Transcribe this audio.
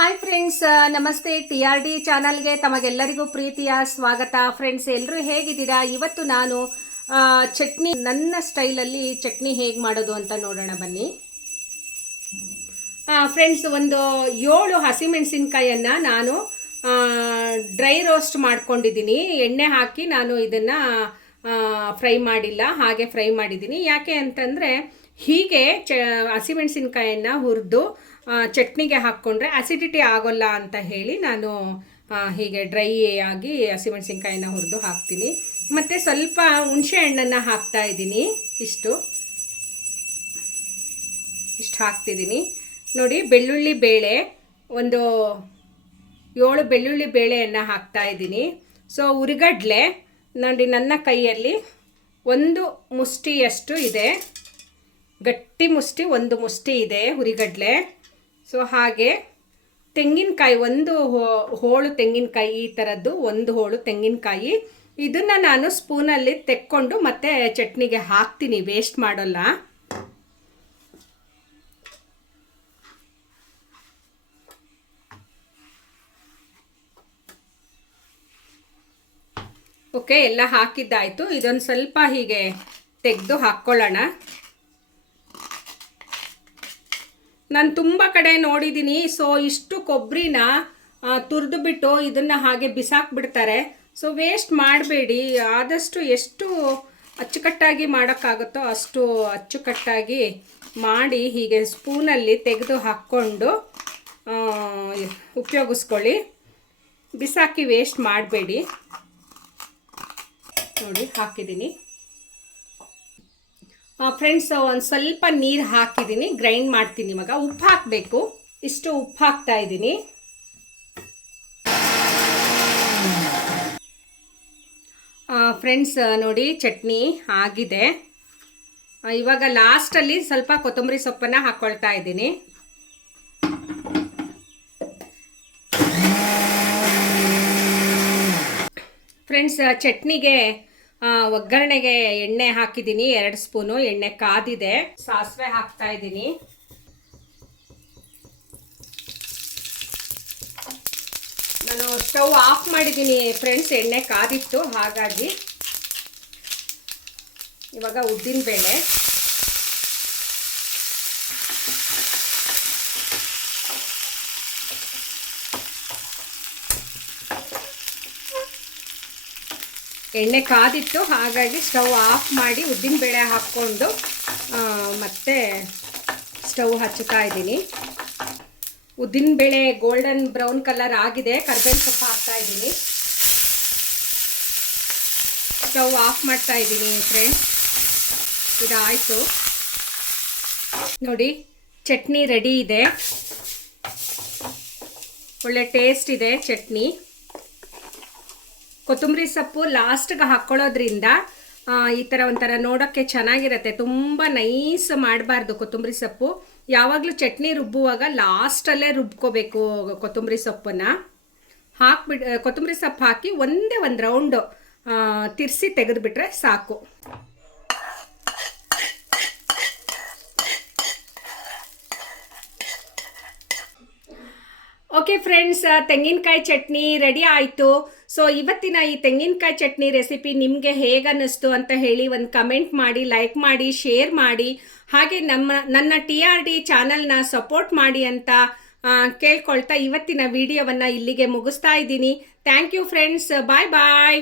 Hi friends ನಮಸ್ತೆ. T R D ಚಾನಲ್ಗೆ ತಮಗೆಲ್ಲರಿಗೂ ಪ್ರೀತಿಯ ಸ್ವಾಗತ. ಫ್ರೆಂಡ್ಸ್ ಎಲ್ಲರೂ ಹೇಗಿದ್ದೀರಾ? ಇವತ್ತು ನಾನು ಚಟ್ನಿ, ನನ್ನ ಸ್ಟೈಲಲ್ಲಿ ಚಟ್ನಿ ಹೇಗೆ ಮಾಡೋದು ಅಂತ ನೋಡೋಣ ಬನ್ನಿ. ಫ್ರೆಂಡ್ಸ್ ಒಂದು ಏಳು ಹಸಿಮೆಣಸಿನ್ಕಾಯನ್ನು ನಾನು ಡ್ರೈ ರೋಸ್ಟ್ ಮಾಡ್ಕೊಂಡಿದ್ದೀನಿ. ಎಣ್ಣೆ ಹಾಕಿ ನಾನು ಇದನ್ನು ಫ್ರೈ ಮಾಡಿಲ್ಲ. ಹಾಗೆ ಫ್ರೈ ಮಾಡಿದ್ದೀನಿ. ಯಾಕೆ ಅಂತಂದರೆ ಹೀಗೆ ಚ ಹಸಿಮೆಣಸಿನ್ಕಾಯನ್ನು ಹುರಿದು ಚಟ್ನಿಗೆ ಹಾಕ್ಕೊಂಡ್ರೆ ಅಸಿಡಿಟಿ ಆಗೋಲ್ಲ ಅಂತ ಹೇಳಿ ನಾನು ಹೀಗೆ ಡ್ರೈ ಆಗಿ ಹಸಿಮೆಣಸಿನ್ಕಾಯಿನ ಹುರಿದು ಹಾಕ್ತೀನಿ. ಮತ್ತು ಸ್ವಲ್ಪ ಹುಣಸೆ ಹಣ್ಣನ್ನು ಹಾಕ್ತಾ ಇದ್ದೀನಿ. ಇಷ್ಟು. ಇಷ್ಟು ಹಾಕ್ತಿದ್ದೀನಿ. ನೋಡಿ, ಬೆಳ್ಳುಳ್ಳಿ ಬೇಳೆ, ಒಂದು ಏಳು ಬೆಳ್ಳುಳ್ಳಿ ಬೇಳೆಯನ್ನು ಹಾಕ್ತಾ ಇದ್ದೀನಿ. ಸೊ, ಉರಿಗಡ್ಲೆ, ನೋಡಿ, ನನ್ನ ಕೈಯಲ್ಲಿ ಒಂದು ಮುಷ್ಟಿಯಷ್ಟು ಇದೆ. ಗಟ್ಟಿ ಮುಷ್ಟಿ, ಒಂದು ಮುಷ್ಟಿ ಇದೆ ಹುರಿಗಡಲೆ. ಸೊ ಹಾಗೆ ತೆಂಗಿನಕಾಯಿ, ಒಂದು ಹೋಳು ತೆಂಗಿನಕಾಯಿ, ಈ ಥರದ್ದು ಒಂದು ಹೋಳು ತೆಂಗಿನಕಾಯಿ. ಇದನ್ನು ನಾನು ಸ್ಪೂನಲ್ಲಿ ತೆಕ್ಕೊಂಡು ಮತ್ತೆ ಚಟ್ನಿಗೆ ಹಾಕ್ತೀನಿ ವೇಸ್ಟ್ ಮಾಡೋಲ್ಲ. ಓಕೆ ಎಲ್ಲ ಹಾಕಿದ್ದಾಯಿತು. ಇದೊಂದು ಸ್ವಲ್ಪ ಹೀಗೆ ತೆಗೆದು ಹಾಕ್ಕೊಳ್ಳೋಣ. ನಾನು ತುಂಬ ಕಡೆ ನೋಡಿದ್ದೀನಿ ಸೊ ಇಷ್ಟು ಕೊಬ್ಬರಿನ ತುರಿದು ಬಿಟ್ಟು ಇದನ್ನು ಹಾಗೆ ಬಿಸಾಕ್ಬಿಡ್ತಾರೆ. ಸೊ ವೇಸ್ಟ್ ಮಾಡಬೇಡಿ. ಆದಷ್ಟು ಎಷ್ಟು ಅಚ್ಚುಕಟ್ಟಾಗಿ ಮಾಡೋಕ್ಕಾಗುತ್ತೋ ಅಷ್ಟು ಅಚ್ಚುಕಟ್ಟಾಗಿ ಮಾಡಿ ಹೀಗೆ ಸ್ಪೂನಲ್ಲಿ ತೆಗೆದು ಹಾಕ್ಕೊಂಡು ಉಪಯೋಗಿಸ್ಕೊಳ್ಳಿ. ಬಿಸಾಕಿ ವೇಸ್ಟ್ ಮಾಡಬೇಡಿ. ನೋಡಿ ಹಾಕಿದ್ದೀನಿ ಫ್ರೆಂಡ್ಸ್ ಒಂದು ಸ್ವಲ್ಪ ನೀರು ಹಾಕಿದ್ದೀನಿ ಗ್ರೈಂಡ್ ಮಾಡ್ತೀನಿ ಇವಾಗ. ಉಪ್ಪು ಹಾಕಬೇಕು. ಇಷ್ಟು ಉಪ್ಪು ಹಾಕ್ತಾ ಇದ್ದೀನಿ ಫ್ರೆಂಡ್ಸ್ ನೋಡಿ, ಚಟ್ನಿ ಆಗಿದೆ. ಇವಾಗ ಲಾಸ್ಟಲ್ಲಿ ಸ್ವಲ್ಪ ಕೊತ್ತಂಬರಿ ಸೊಪ್ಪನ್ನು ಹಾಕ್ಕೊಳ್ತಾ ಇದ್ದೀನಿ ಫ್ರೆಂಡ್ಸ್ ಚಟ್ನಿಗೆ ಒಗ್ಗರಣೆಗೆ ಎಣ್ಣೆ ಹಾಕಿದ್ದೀನಿ, ಎರಡು ಸ್ಪೂನು, ಎಣ್ಣೆ ಕಾದಿದೆ. ಸಾಸಿವೆ ಹಾಕ್ತಾ ಇದ್ದೀನಿ. ನಾನು ಸ್ಟವ್ ಆಫ್ ಮಾಡಿದ್ದೀನಿ ಫ್ರೆಂಡ್ಸ್, ಎಣ್ಣೆ ಕಾದಿತ್ತು, ಹಾಗಾಗಿ ಇವಾಗ ಉದ್ದಿನ ಬೇಳೆ. ಎಣ್ಣೆ ಕಾದಿತ್ತು, ಹಾಗಾಗಿ ಸ್ಟವ್ ಆಫ್ ಮಾಡಿ ಉದ್ದಿನಬೇಳೆ ಹಾಕ್ಕೊಂಡು ಮತ್ತೆ ಸ್ಟವ್ ಹಚ್ಚುತ್ತಾ ಇದ್ದೀನಿ. ಉದ್ದಿನಬೇಳೆ ಗೋಲ್ಡನ್ ಬ್ರೌನ್ ಕಲರ್ ಆಗಿದೆ, ಕರ್ಬೇವಿನ ಸೊಪ್ಪು ಹಾಕ್ತಾ ಇದ್ದೀನಿ. ಸ್ಟವ್ ಆಫ್ ಮಾಡ್ತಾ ಇದ್ದೀನಿ ಫ್ರೆಂಡ್ಸ್ ಇದಾಯಿತು. ನೋಡಿ, ಚಟ್ನಿ ರೆಡಿ ಇದೆ. ಒಳ್ಳೆ ಟೇಸ್ಟ್ ಇದೆ ಚಟ್ನಿ. ಕೊತ್ತಂಬರಿ ಸೊಪ್ಪು ಲಾಸ್ಟ್ಗೆ ಹಾಕ್ಕೊಳ್ಳೋದ್ರಿಂದ ಈ ಥರ ಒಂಥರ ನೋಡೋಕ್ಕೆ ಚೆನ್ನಾಗಿರುತ್ತೆ. ತುಂಬ ನೈಸ್ ಮಾಡಬಾರ್ದು ಕೊತ್ತಂಬರಿ ಸೊಪ್ಪು. ಯಾವಾಗಲೂ ಚಟ್ನಿ ರುಬ್ಬುವಾಗ ಲಾಸ್ಟಲ್ಲೇ ರುಬ್ಕೋಬೇಕು ಕೊತ್ತಂಬರಿ ಸೊಪ್ಪನ್ನು. ಹಾಕ್ಬಿಟ್ಟು ಕೊತ್ತಂಬರಿ ಸೊಪ್ಪು ಹಾಕಿ ಒಂದೇ ಒಂದು ರೌಂಡು ತಿರ್ಸಿ ತೆಗೆದುಬಿಟ್ರೆ ಸಾಕು. ಓಕೆ ಫ್ರೆಂಡ್ಸ್, ತೆಂಗಿನಕಾಯಿ ಚಟ್ನಿ ರೆಡಿ ಆಯಿತು. ಸೊ ಇವತ್ತಿನ ಈ ತೆಂಗಿನಕಾಯಿ ಚಟ್ನಿ ರೆಸಿಪಿ ನಿಮಗೆ ಹೇಗನ್ನಿಸ್ತು ಅಂತ ಹೇಳಿ ಒಂದು ಕಮೆಂಟ್ ಮಾಡಿ ಲೈಕ್ ಮಾಡಿ ಶೇರ್ ಮಾಡಿ. ಹಾಗೆ ನಮ್ಮ, ನನ್ನ ಟಿ ಆರ್ ಡಿ ಚಾನಲ್ನ ಸಪೋರ್ಟ್ ಮಾಡಿ ಅಂತ ಕೇಳ್ಕೊಳ್ತಾ ಇವತ್ತಿನ ವಿಡಿಯೋವನ್ನು ಇಲ್ಲಿಗೆ ಮುಗಿಸ್ತಾ ಇದ್ದೀನಿ. Thank you friends bye bye